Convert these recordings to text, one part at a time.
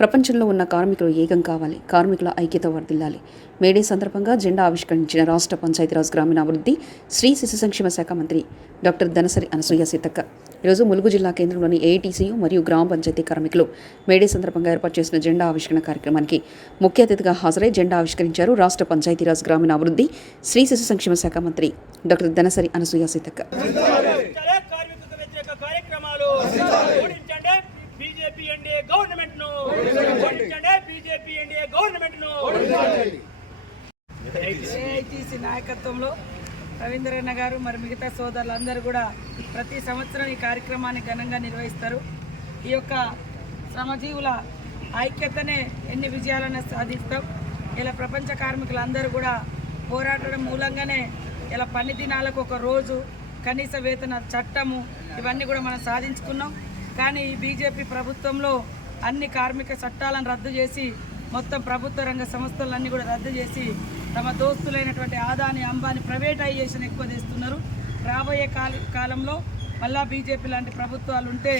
ప్రపంచంలో ఉన్న కార్మికులు ఏకం కావాలి కార్మికుల ఐక్యత వర్దిల్లాలి మేడే సందర్భంగా జెండా ఆవిష్కరించిన రాష్ట్ర పంచాయతీరాజ్ గ్రామీణాభివృద్ధి శ్రీ శిశు సంక్షేమ శాఖ మంత్రి డాక్టర్ ధనసరి అనసూయ సీతక్క. ఈరోజు ములుగు జిల్లా కేంద్రంలోని ఏఐటీసీయు మరియు గ్రామ పంచాయతీ కార్మికులు మేడే సందర్భంగా ఏర్పాటు చేసిన జెండా ఆవిష్కరణ కార్యక్రమానికి ముఖ్య అతిథిగా హాజరై జెండా ఆవిష్కరించారు రాష్ట్ర పంచాయతీరాజ్ గ్రామీణాభివృద్ధి శ్రీ శిశు సంక్షేమ శాఖ మంత్రి డాక్టర్ ధనసరి అనసూయ సీతక్క ఓడించండి కార్మిక వ్యతిరేక కార్యక్రమాలు ఓడించండి బీజేపీ ఎన్డీఏ గవర్నమెంట్ను ఓడించండి బీజేపీ ఎన్డీఏ గవర్నమెంట్ను ఏఐటీసీ నాయకత్వంలో రవీంద్రన్న గారు మరి మిగతా సోదరులందరూ కూడా ప్రతి సంవత్సరం ఈ కార్యక్రమాన్ని ఘనంగా నిర్వహిస్తారు. ఈ యొక్క శ్రమజీవుల ఐక్యతనే ఎన్ని విజయాలను సాధిస్తాం. ఇలా ప్రపంచ కార్మికులందరూ కూడా పోరాటం మూలంగానే ఇలా పని దినాలకు ఒక రోజు కనీస వేతన చట్టము ఇవన్నీ కూడా మనం సాధించుకున్నాం. కానీ ఈ బీజేపీ ప్రభుత్వంలో అన్ని కార్మిక చట్టాలను రద్దు చేసి మొత్తం ప్రభుత్వ రంగ సంస్థలన్నీ కూడా రద్దు చేసి తమ దోస్తులైనటువంటి ఆదాని అంబాని ప్రైవేటైజేషన్ ఎక్కువ చేస్తున్నారు. రాబోయే కాల కాలంలో మళ్ళా బీజేపీ లాంటి ప్రభుత్వాలు ఉంటే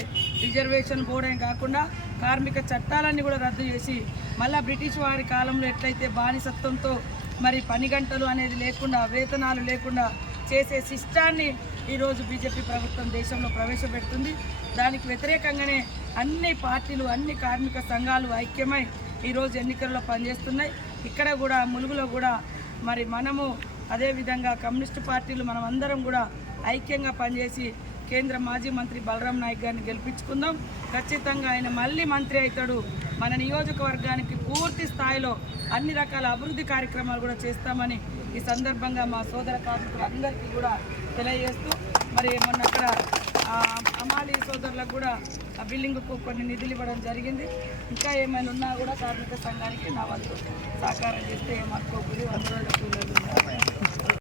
రిజర్వేషన్ పోవడం కాకుండా కార్మిక చట్టాలన్నీ కూడా రద్దు చేసి మళ్ళా బ్రిటిష్ వారి కాలంలో ఎట్లయితే బానిసత్వంతో మరి పని గంటలు అనేది లేకుండా వేతనాలు లేకుండా చేసే సిస్టాన్ని ఈరోజు బీజేపీ ప్రభుత్వం దేశంలో ప్రవేశపెడుతుంది. దానికి వ్యతిరేకంగానే అన్ని పార్టీలు అన్ని కార్మిక సంఘాలు ఐక్యమై ఈరోజు ఎన్నికల్లో పనిచేస్తున్నాయి. ఇక్కడ కూడా ములుగులో కూడా మరి మనము అదేవిధంగా కమ్యూనిస్టు పార్టీలు మనం అందరం కూడా ఐక్యంగా పనిచేసి కేంద్ర మాజీ మంత్రి బలరాం నాయక్ గారిని గెలిపించుకుందాం. ఖచ్చితంగా ఆయన మళ్ళీ మంత్రి అవుతాడు. మన నియోజకవర్గానికి పూర్తి స్థాయిలో అన్ని రకాల అభివృద్ధి కార్యక్రమాలు కూడా చేస్తామని ఈ సందర్భంగా మా సోదర కార్మికులందరికీ కూడా తెలియజేస్తూ మరి మొన్న అక్కడ అమాలి సోదరులకు కూడా ఆ బిల్డింగ్కు కొన్ని నిధులు ఇవ్వడం జరిగింది. ఇంకా ఏమైనా ఉన్నా కూడా కార్మిక సంఘానికి నా వాళ్ళు సహకారం చేస్తే ఏమనుకోకూడదు. అందులో రోజుల